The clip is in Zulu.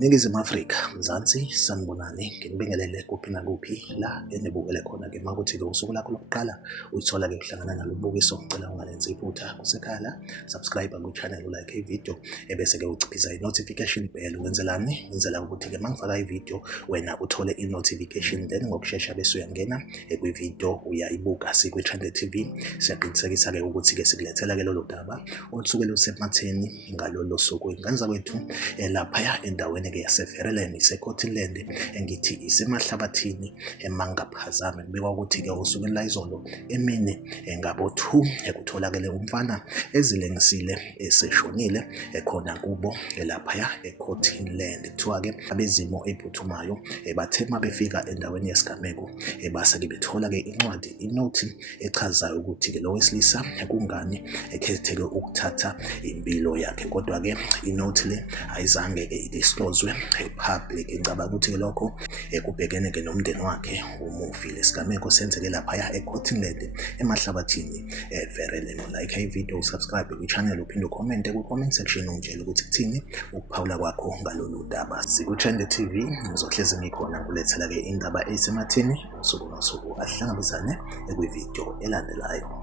Ningizimu Afrika, Mzansi, sanibonani, nginibingelele kuphi nakuphi la enibukele khona-ke makuthi-ke usuku lakho lokuqala uyithola-ke uhlangana nalobubukiso, ngicela ungalenzi iphutha usekhala, subscribe ku-channel, ulike ivideo, ebese-ke uciphiza i-notification bell. Wenzelani? Wenzela ukuthi-ke mangifaka ivideo wena uthole i-notification, then ngokushesha bese uyangena kwivideo uyayibuka. Sikwi-Trend TV siyaqinisekisa-ke ukuthi-ke sikulethela-ke lolo daba olusuke lusematheni ngalolo suku. Ingane zakwethu laphaya endaweni yaseVerulam iseCotlandland engithi isemahlabathini emangaphazame. Kubikwa ukuthi-ke osukwini la izolo emini ngabo-2 kutholakele umfana ezilengisile eseshonile ekhona kubo laphaya eCotlandland. Kuthiwa-ke abezimo ephuthumayo bathe uma befika endaweni yesigameko base-ke bethola-ke incwadi, inothi echazayo ukuthi-ke lo wesilisa kungani ekhetheke ukuthatha impilo yakhe. Kodwa-ke inothi le ayizange discloswe public. Ngicabanga ukuthi lokho kubhekene-ke nomndeni wakhe umufi. Lesigameko senzeke laphaya eCotlandland emahlabathini eVerulam. Like ivideo, usubscribe kwi-channel, uphinde ucommente ku-comment section ungitshela ukuthi kuthini ukuphawula kwakho ngalolu daba. Siku-Trend TV ngizohlezi ngikhona kulethela-ke indaba esematheni usuku nosuku. Asihlangabezane kwivideo elandelayo.